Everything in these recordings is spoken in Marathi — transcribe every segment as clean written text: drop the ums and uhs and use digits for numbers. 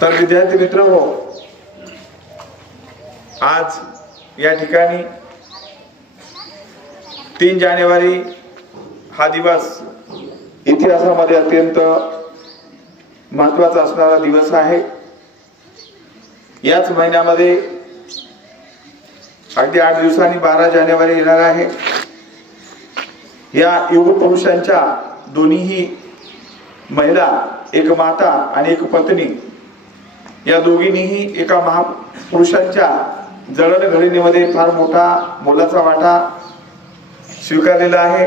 तर विद्यार्थी मित्र हो, आज या ठिकाणी 3 जानेवारी हा दिवस इतिहासामध्ये अत्यंत महत्त्वाचा असणारा दिवस आहे। याच महिन्यामध्ये अगदी 8 दिवसांनी 12 जानेवारी येणार आहे। या युग पुरुषांच्या दोन्हीही महिला, एक माता आणि एक पत्नी, या दोघींनीही एका महापुरुषांच्या जडणघडणीमध्ये फार मोठा मोलाचा वाटा स्वीकारलेला आहे।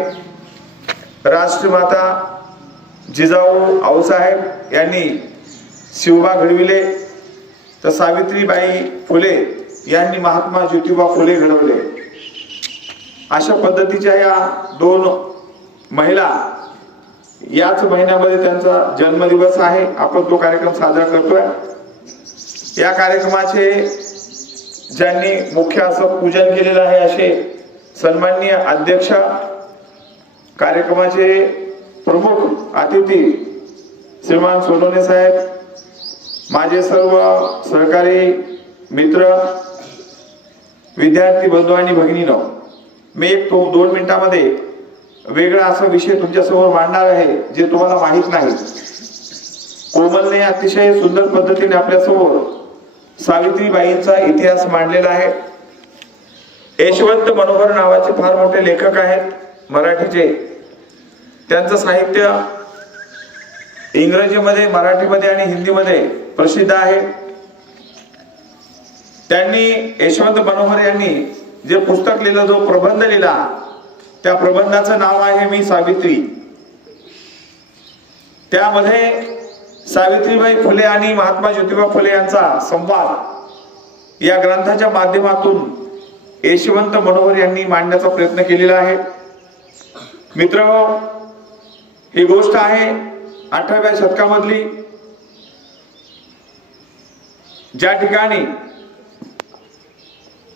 राष्ट्रमाता जिजाऊ आऊसाहेब यांनी शिवबा घडविले, तर सावित्रीबाई फुले यांनी महात्मा ज्योतिबा फुले घडवले। अशा पद्धतीच्या या 2 महिला याच महिन्यामध्ये त्यांचा जन्मदिवस आहे। आपण तो कार्यक्रम साजरा करतोय। या कार्यक्रमाचे ज्यांनी मुख्य असं पूजन केलेलं आहे असे सन्माननीय अध्यक्ष, कार्यक्रमाचे प्रमुख अतिथी श्रीमान सोनवणे साहेब, माझे सर्व सहकारी मित्र, विद्यार्थी बंधू आणि भगिनीनो, मी 1-2 मिनिटांमध्ये वेगळा असा विषय तुमच्या समोर मांडणार आहे जे तुम्हाला माहित नाही। कोमलने अतिशय सुंदर पद्धतीने आपल्या समोर सावित्रीबाईंचा इतिहास मांडलेला आहे। यशवंत मनोहर नावाचे फार मोठे लेखक आहेत मराठीचे। त्यांचं साहित्य इंग्रजीमध्ये, मराठीमध्ये आणि हिंदीमध्ये प्रसिद्ध आहे। त्यांनी यशवंत मनोहर यांनी जे पुस्तक लिहिलं, जो प्रबंध लिहिला, त्या प्रबंधाचं नाव आहे मी सावित्री। त्यामध्ये सावित्रीबाई फुले आणि महात्मा ज्योतिबा फुले यांचा संवाद या ग्रंथाच्या माध्यमातून यशवंत मनोहर यांनी मांडण्याचा प्रयत्न केलेला आहे। मित्रहो, ही गोष्ट आहे 18व्या शतकामधली, ज्या ठिकाणी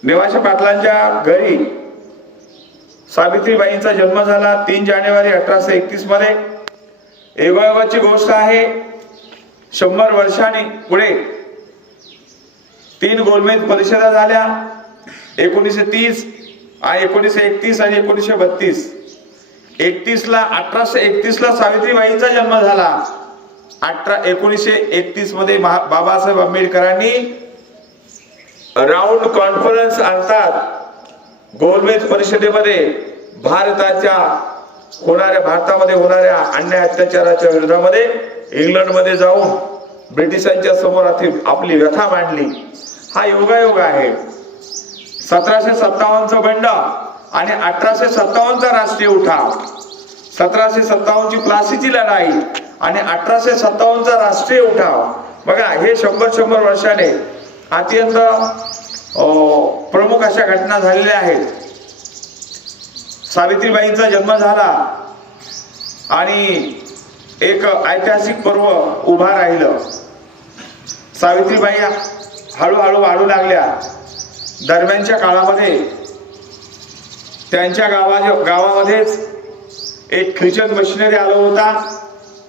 नेवासे पाटलांच्या घरी सावित्रीबाईंचा जन्म झाला 3 जानेवारी 1831 मध्ये। योगायोगाची गोष्ट आहे, 100 वर्षांनी पुढे 3 गोलमेज परिषदा झाल्या, 1930, 1931 आणि 1932। 1831 ला सावित्रीबाईंचा जन्म झाला। 1931 मध्ये बाबासाहेब आंबेडकरांनी राऊंड कॉन्फरन्स अर्थात गोलमेज परिषदेमध्ये भारतामध्ये होणाऱ्या अन्याय अत्याचाराच्या विरोधामध्ये इंग्लंडमध्ये जाऊन ब्रिटिशांच्या समोर आपली व्यथा मांडली। हा योगायोग आहे। 1757 चा बंड आणि 1857 चा राष्ट्रीय उठाव, 1757 ची प्लासीची लढाई आणि 1857 चा राष्ट्रीय उठाव, बघा हे 100 वर्षाने अत्यंत प्रमुख अशा घटना झालेल्या आहेत। सावित्रीबाईंचा जन्म झाला आणि एक ऐतिहासिक पर्व उभा राहिलं। सावित्रीबाई हळूहळू वाढू लागल्या। दरम्यानच्या काळामध्ये त्यांच्या गावामध्येच एक ख्रिश्चन मिशनरी आला होता।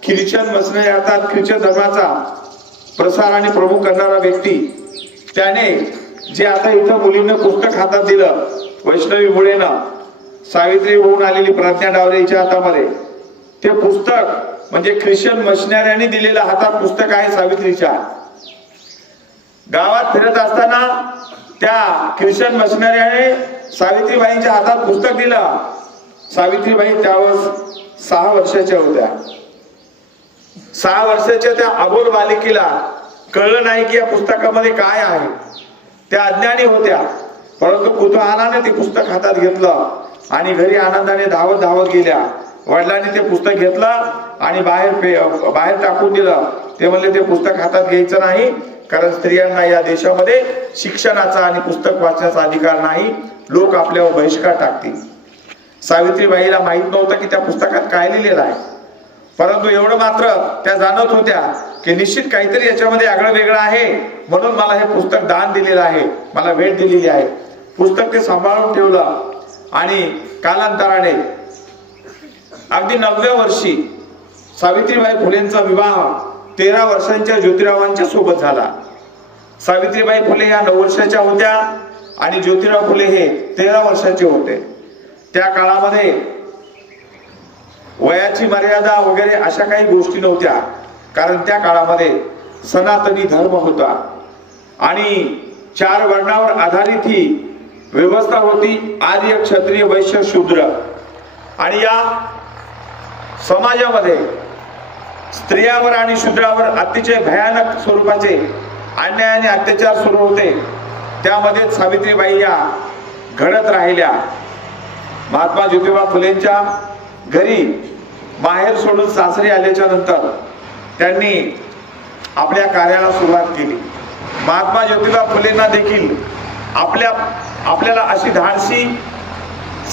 ख्रिश्चन मिशनरी अर्थात ख्रिश्चन धर्माचा प्रसार आणि प्रमुख करणारा व्यक्ती, त्याने जे आता इथं मुलींना पुस्तक हातात दिलं, वैष्णवी मुळेनं सावित्री होऊन आलेली प्रज्ञा डावरेच्या हातामध्ये, ते पुस्तक म्हणजे ख्रिश्चन मिशनऱ्यांनी दिलेलं हातात पुस्तक आहे सावित्रीच्या। गावात फिरत असताना त्या ख्रिश्चन मिशनऱ्याने सावित्रीबाईंच्या हातात पुस्तक दिलं। सावित्रीबाई त्यावेळेस 6 वर्षाच्या होत्या। 6 वर्षाच्या त्या अबोल बालिकेला कळलं नाही की या पुस्तकामध्ये काय आहे। त्या अज्ञानी होत्या, परंतु कुतूहलाने ते पुस्तक हातात घेतलं आणि घरी आनंदाने धावत गेल्या। वडिलांनी ते पुस्तक घेतलं आणि बाहेर टाकून दिलं। ते म्हणले ते पुस्तक हातात घ्यायचं नाही, कारण स्त्रियांना या देशामध्ये शिक्षणाचा आणि पुस्तक वाचण्याचा अधिकार नाही, लोक आपल्यावर बहिष्कार टाकतील। सावित्रीबाईला माहित नव्हतं की त्या पुस्तकात काय लिहिलेलं आहे, परंतु एवढं मात्र त्या जाणत होत्या की निश्चित काहीतरी याच्यामध्ये आगळं वेगळं आहे, म्हणून मला हे पुस्तक दान दिलेलं आहे, मला भेट दिलेली आहे। पुस्तक ते सांभाळून ठेवलं आणि कालांतराने अगदी 9व्या वर्षी सावित्रीबाई फुलेंचा विवाह 13 वर्षांच्या ज्योतिरावांच्या सोबत झाला. सावित्रीबाई फुले या 9 वर्षाच्या होत्या आणि ज्योतिराव फुले हे 13 वर्षाचे होते. त्या काळामध्ये वयाची मर्यादा वगैरे अशा काही गोष्टी नव्हत्या, कारण त्या काळामध्ये सनातनी धर्म होता आणि 4 वर्णावर आधारित ही व्यवस्था होती, आर्य क्षत्रिय वैश्य शूद्र. आणि या समाजामध्ये स्त्रियावर आणि शूद्रावर अतिशय भयानक स्वरूपाचे अन्याय आणि अत्याचार सुरू होते. त्यामध्ये सावित्रीबाई या घडत राहिल्या. महात्मा ज्योतिबा फुलेंच्या घरी माहेर सोडून सासरी आल्याच्या नंतर त्यांनी आपल्या कार्याला सुरुवात केली. महात्मा ज्योतिबा फुलेंना देखील आपल्याला अशी धाडसी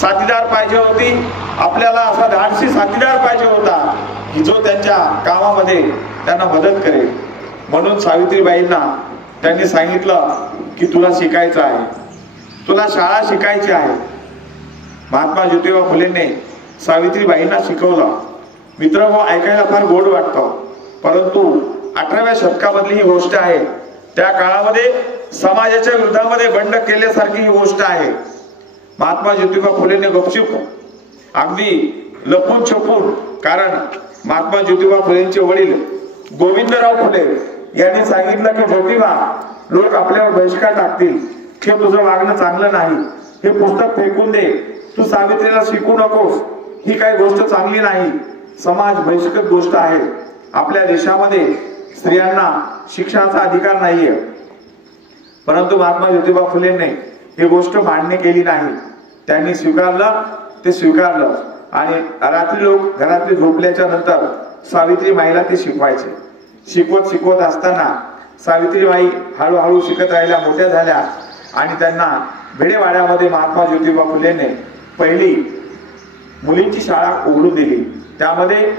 साथीदार पाहिजे होती, आपल्याला असा धाडसी साथीदार पाहिजे होता की जो त्यांच्या कामामध्ये त्यांना मदत करेल. म्हणून सावित्रीबाईंना त्यांनी सांगितलं की तुला शिकायचं आहे, तुला शाळा शिकायची आहे. महात्मा ज्योतिबा फुलेंनी सावित्रीबाईंना शिकवलं. मित्रहो, ऐकायला फार गोड वाटतं, परंतु 18व्या शतकामधली ही गोष्ट आहे. त्या काळामध्ये समाजाच्या विरोधामध्ये बंड केल्यासारखी ही गोष्ट आहे. महात्मा ज्योतिबा फुलेंनी गपचूप अगदी लपून छपून, कारण महात्मा ज्योतिबा फुलेंचे वडील गोविंदराव फुले यांनी सांगितलं की ज्योतिबा, लोक आपल्यावर बहिष्कार टाकतील, हे तुझं वागणं चांगलं नाही, हे पुस्तक फेकून दे, तू सावित्रीला शिकू नकोस, ही काही गोष्ट चांगली नाही, समाज बहिष्कृत गोष्ट आहे. आपल्या देशामध्ये स्त्रियांना शिक्षणाचा अधिकार नाहीये. परंतु महात्मा ज्योतिबा फुलेंनी ही गोष्ट मान्य केली नाही. त्यांनी स्वीकारलं, ते स्वीकारलं आणि रात्री लोक घरातले झोपल्याच्या नंतर सावित्रीबाईला ते शिकवायचे. शिकवत असताना सावित्रीबाई हळूहळू शिकत राहिल्या, मोठ्या झाल्या आणि त्यांना भिडेवाड्यामध्ये महात्मा ज्योतिबा फुलेंनी पहिली मुलींची शाळा उघडून दिली. त्यामध्ये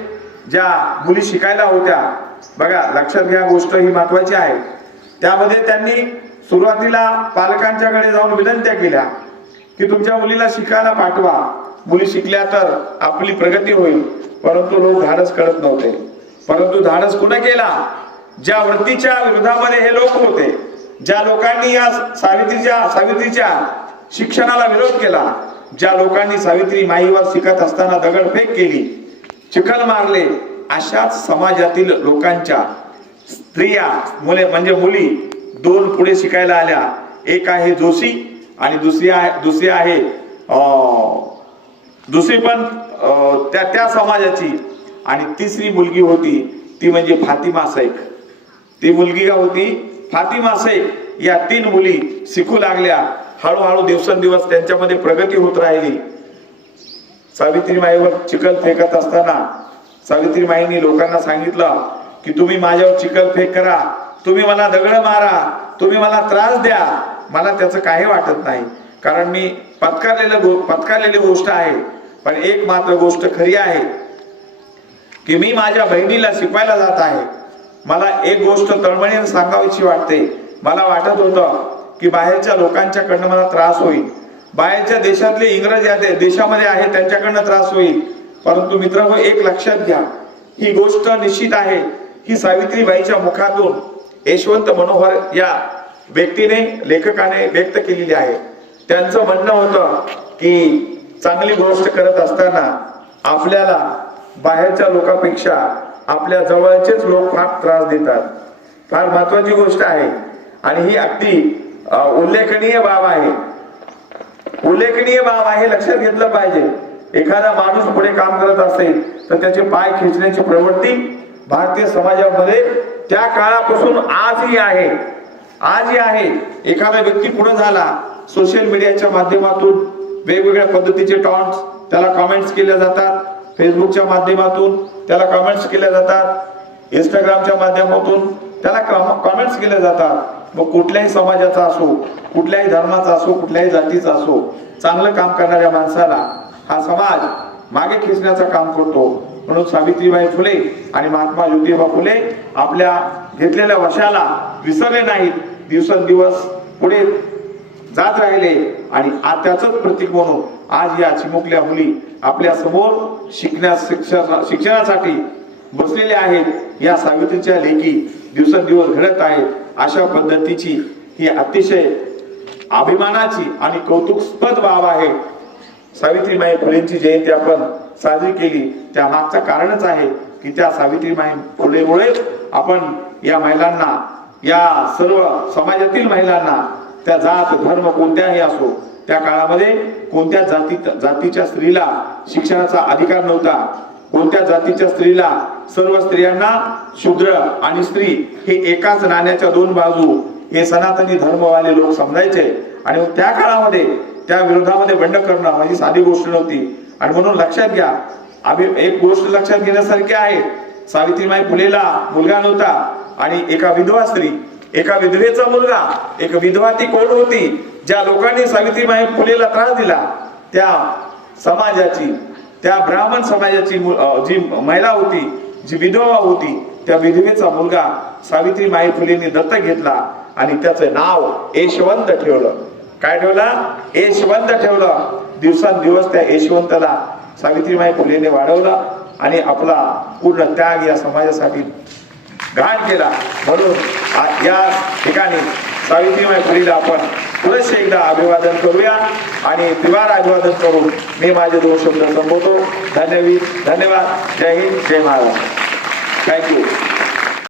ज्या मुली शिकायला होत्या, बघा लक्षात घ्या, गोष्ट ही महत्वाची आहे. त्यामध्ये त्यांनी सुरुवातीला पालकांच्याकडे जाऊन विनंत्या केल्या की तुमच्या मुलीला शिकायला पाठवा, मुली शिकल्या तर आपली प्रगती होईल. परंतु लोक धाडस करत नव्हते. परंतु धाडस कुणा केला? ज्या वृत्तीच्या विरोधामध्ये हे लोक होते, ज्या लोकांनी या सावित्रीच्या शिक्षणाला विरोध केला, ज्या लोकांनी सावित्री माईवर शिकत असताना दगडफेक केली, चिखल मारले, अशाच समाजातील लोकांच्या स्त्रिया म्हणजे मुली 2 पुढे शिकायला आल्या. एक आहे जोशी आणि दुसरी पण त्या समाजाची, आणि तिसरी मुलगी होती ती म्हणजे फातिमा शेख. ती मुलगी का होती? फातिमा शेख. या 3 मुली शिकू लागल्या. हळूहळू दिवसेंदिवस त्यांच्यामध्ये प्रगती होत राहिली. सावित्रीमाईवर चिखल फेकत असताना सावित्रीमाईंनी लोकांना सांगितलं की तुम्ही माझ्यावर चिखल फेक करा, तुम्ही मला दगड मारा, तुम्ही मला त्रास द्या, मला त्याचं काही वाटत नाही, कारण मी पत्कारलेली गोष्ट आहे. पण एक मात्र गोष्ट खरी आहे की मी माझ्या बहिणीला शिकवायला जात आहे. मला एक गोष्ट तळमळीने सांगावीशी वाटते. मला वाटत होतं की बाहेरच्या लोकांच्याकडनं मला त्रास होईल, बाहेरच्या देशातले इंग्रज या देशामध्ये आहेत त्यांच्याकडनं त्रास होईल. परंतु मित्रांनो, एक लक्षात घ्या, ही गोष्ट निश्चित आहे ही सावित्रीबाईच्या मुखातून यशवंत मनोहर या व्यक्तीने, लेखकाने व्यक्त केलेली आहे. त्यांचं म्हणणं होतं की चांगली गोष्ट करत असताना आपल्याला बाहेरच्या लोकांपेक्षा आपल्या जवळचेच लोक फार त्रास देतात. फार महत्वाची गोष्ट आहे आणि ही अगदी उल्लेखनीय बाब आहे. उल्लेखनीय बाब आहे, लक्षात घेतलं पाहिजे. एखादा माणूस पुढे काम करत असेल तर त्याचे पाय खेचण्याची प्रवृत्ती भारतीय समाजामध्ये त्या काळापासून आजही आहे. एखादा व्यक्ती पुढे झाला, सोशल मीडियाच्या माध्यमातून वेगवेगळ्या पद्धतीचे टॉन्ट्स त्याला कमेंट्स केल्या जातात, फेसबुकच्या माध्यमातून त्याला कमेंट्स केल्या जातात, इंस्टाग्रामच्या माध्यमातून त्याला कमेंट्स केल्या जातात. मग कुठल्याही समाजाचा असो, कुठल्याही धर्माचा असो, कुठल्याही जातीचा असो, चांगलं काम करणाऱ्या माणसाला हा समाज मागे खेचण्याचं काम करतो. म्हणून सावित्रीबाई फुले आणि महात्मा ज्योतिबा फुले आपल्या घेतलेल्या वशाला विसरले नाहीत. दिवसेंदिवस पुढे जात राहिले आणि त्याच प्रतीक म्हणून आज या चिमुकल्या मुली आपल्या समोर शिक्षणासाठी बसलेल्या आहेत, या सावित्रीच्या लेखी दिवसेंदिवस घडत आहेत. अशा पद्धतीची ही अतिशय अभिमानाची आणि कौतुकस्पद बाब आहे. सावित्रीबाई फुलेंची जयंती आपण साजरी केली, त्या मागचं कारणच आहे की त्या सावित्रीबाई फुलेमुळे आपण या महिलांना, या सर्व समाजातील महिलांना, त्या जात धर्म कोणत्याही असो, त्या काळामध्ये कोणत्या जातीच्या स्त्रीला शिक्षणाचा अधिकार नव्हता. कोणत्या जातीच्या स्त्रीला, सर्व स्त्रियांना शूद्र आणि स्त्री हे एकाच नाण्याच्या दोन बाजू हे सनातनी धर्मवाले लोक समजायचे. आणि त्या काळामध्ये त्या विरोधामध्ये बंड करणं म्हणजे साधी गोष्ट नव्हती. आणि म्हणून लक्षात घ्या, एक गोष्ट लक्षात घेण्यासारखी आहे. सावित्रीबाई फुलेला मुलगा नव्हता आणि एका विधवा स्त्री, एका विधवेचा मुलगा, एक विधवा ती कोण होती? ज्या लोकांनी सावित्रीबाई फुलेला त्रास दिला त्या समाजाची, त्या ब्राह्मण समाजाची जी महिला होती, जी विधवा होती, त्या विधवेचा मुलगा सावित्रीबाई फुलेंनी दत्तक घेतला आणि त्याचं नाव यशवंत ठेवलं. काय ठेवलं? यशवंत ठेवलं. दिवसांदिवस त्या यशवंताला सावित्रीबाई फुलेने वाढवलं आणि आपला पूर्ण त्याग या समाजासाठी घाण केला. म्हणून या ठिकाणी सावित्रीबाई फुलेला आपण पुनश्च एकदा अभिवादन करूया आणि त्रिवार अभिवादन करून मी माझे 2 शब्द संबोधतो. धन्यवाद. जय हिंद, जय महाराष्ट्र. थँक्यू.